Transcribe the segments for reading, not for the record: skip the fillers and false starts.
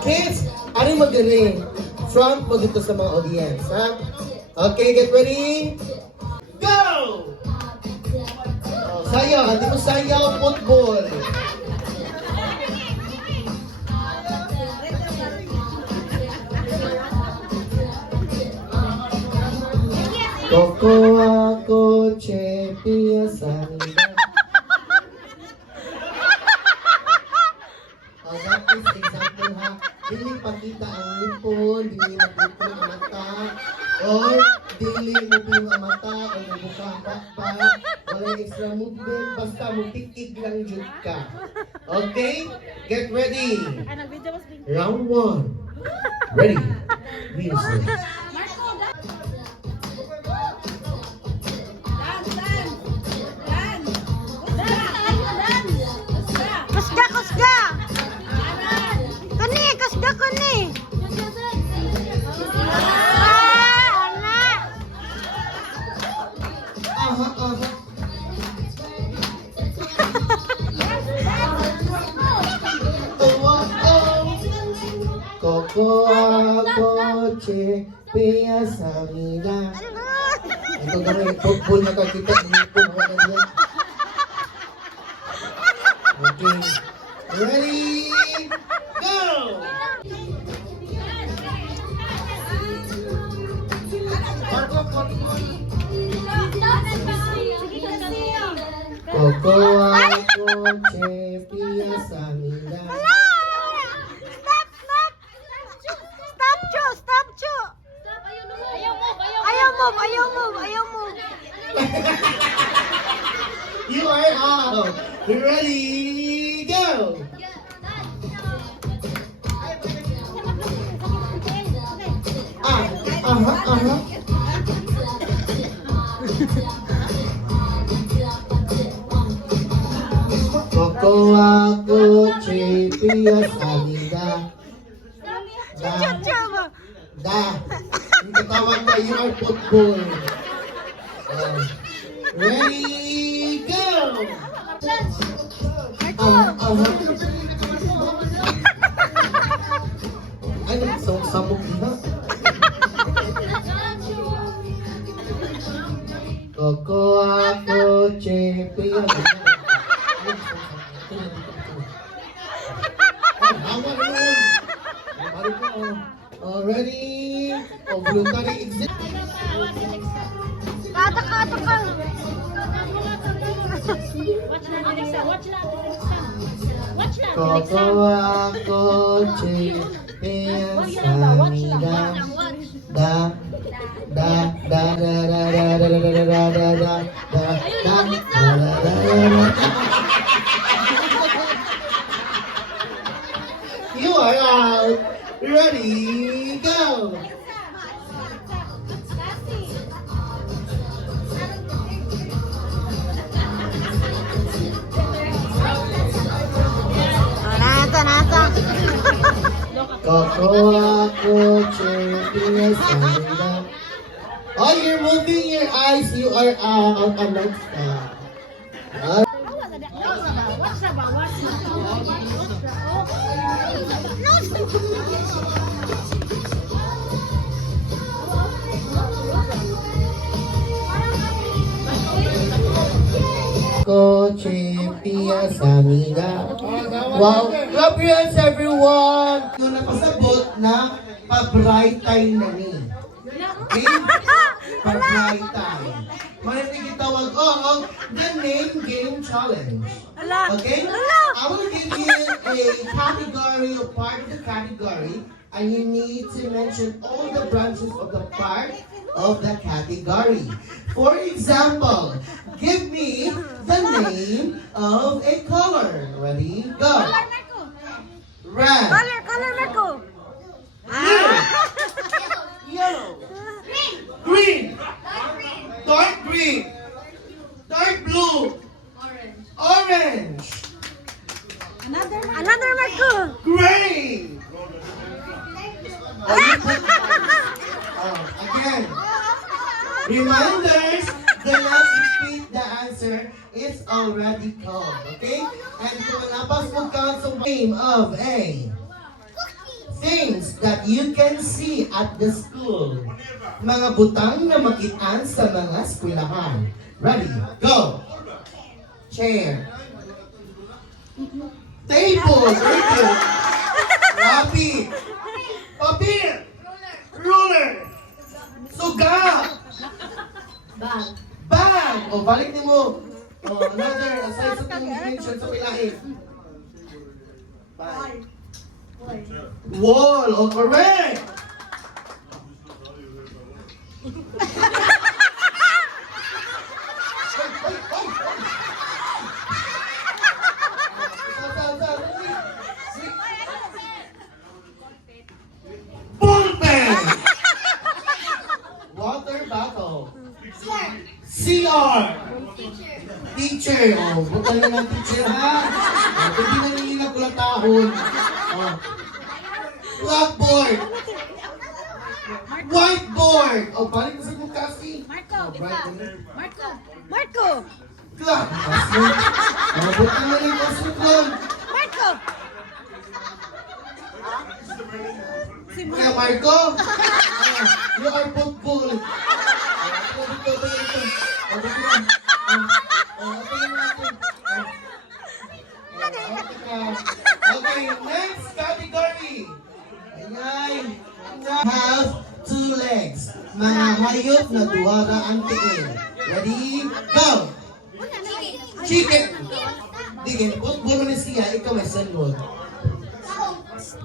Kids, ano mo din front mo dito sa mga audience, ha? Okay, get ready? Go! Oh, sayaw, hindi mo sayaw football. Cocoa, coche, piyasanida. That is example ha. Dili pakita ang lipon, dili magbuko ang mata, or dili magbuko ang mata, o magbuka ang bakbak, wala extra movement, basta mupikig lang jud ka. Okay? Get ready! Round 1. Ready? Music. Kusga, kusga! Kuni, kusga, kuni! Anak! Aha, aha. Cocoa, coche, piyasanida. Ito na football na kakita dito. Okay. Ready? Go! Cocoa, coche, piyasanida. Stop, stop! Stop, Chu! Stop, Chu! Ayaw move, ayaw move, ayaw move! You are out. Ready? Go! Aha, aha. Cocoa, coche, piyasanida. Chu! Da. Hindi tawag na you are football. Ready? Go! Ay, sabog na. Cocoa, coche, piyasanida. Ready? Voluntary exit. Kata, kata, kata! Cocoa, coche, piyasanida. Da, da, da, da, da, da, da, da, da, da, da, da, da. You are out. Ready? Go. Nasa, nasa! Cocoa, coche, piyasanida. Oh, you're moving your eyes. You are out. Alexa. Coche, piyasanida. Wow, clap your hands everyone! Yung napasabot na pa-bright time na ni. Okay? Pa-bright time. Marinig itawag, the name game challenge. Okay? I will give you a category or part of the category, and you need to mention all the branches of the part of the category. For example, give me the name of a color. Ready? Go. Red. Color, Marco! Yellow. Green. Dark green. Dark blue. Orange. Another Marco! Gray. Again. Reminders, the last repeat the answer is already called. Okay? And kung napas mo count sa name of a that you can see at the school. Mga butang na makitaan sa mga eskwelahan. Ready, go! Chair. Table. Very good. Rapid. Papir. Ruler. Suga. Bag. O, balik niyo mo. O, another, aside sa itong mention sa pilahin. Wall. O, correct. Bullpen. Water bottle. CR. Teacher. Oh, buta na ng teacher ha. Oh, hindi na nila kulatahon. Oh. Blackboard. Whiteboard. Oh, balik mo sa kong kasi. Marco, Oh, bright na. Marco. Marco. Clock. Oh, buta na ng kasuklan. Marco. Kaya Marco, you are football. Okay, next category. Ayan. Have two legs. Mga hayop na duwara ang tiin. Ready? Go! Chicken. Digin, football ni siya, ikaw ay sunod.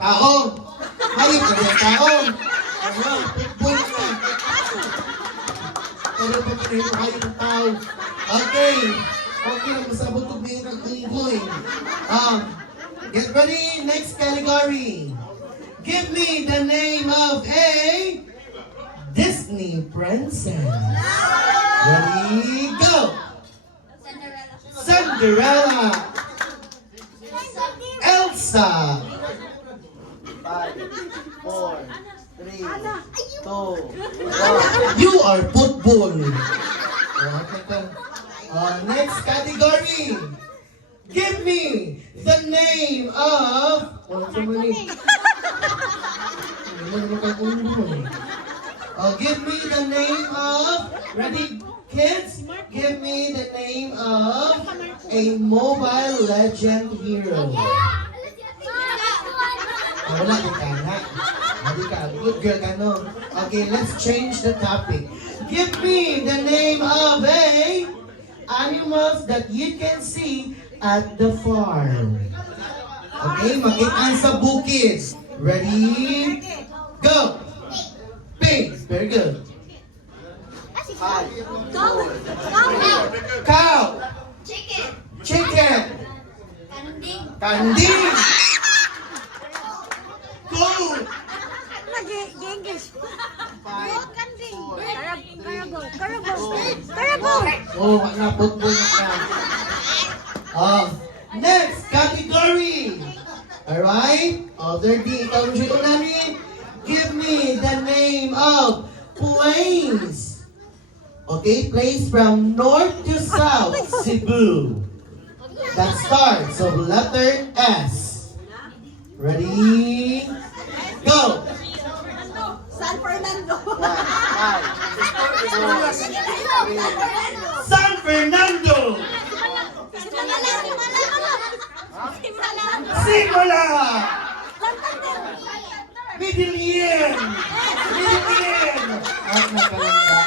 Taong. Hayop ka ba? Taong. Ayan, football ka. Pero pag kinahito kayo ng tao. Okay. Okay lang masabot kung may kakunggoy. Get ready. Next category. Give me the name of a Disney princess. Ready? Go. Cinderella. Elsa. 5, 4, 3, 2, You are football. Next category. Give me the name of... give me the name of... Ready, kids? Give me the name of a Mobile Legend hero. Wala din ka na. Hindi ka. Good girl ka, no? Okay, let's change the topic. Give me the name of a animals that you can see at the farm. Okay, makitaan sa bukid. Ready? Go! Pigs. Very good. 5, 4, Cow. Chicken. Chicken. Kanding. Kanding. Goat. English. 5, Kanding. 4, Carabao. Oh, wala football na ka. Next category. Alright? Other D, ikaw yung sito namin. Give me the name of planes. Okay, planes from north to south, Cebu. That starts of letter S. Ready? Go! San Fernando. 5, 4, 3, San Fernando! Simula! Middle Ear! Middle Ear! At nakalanda.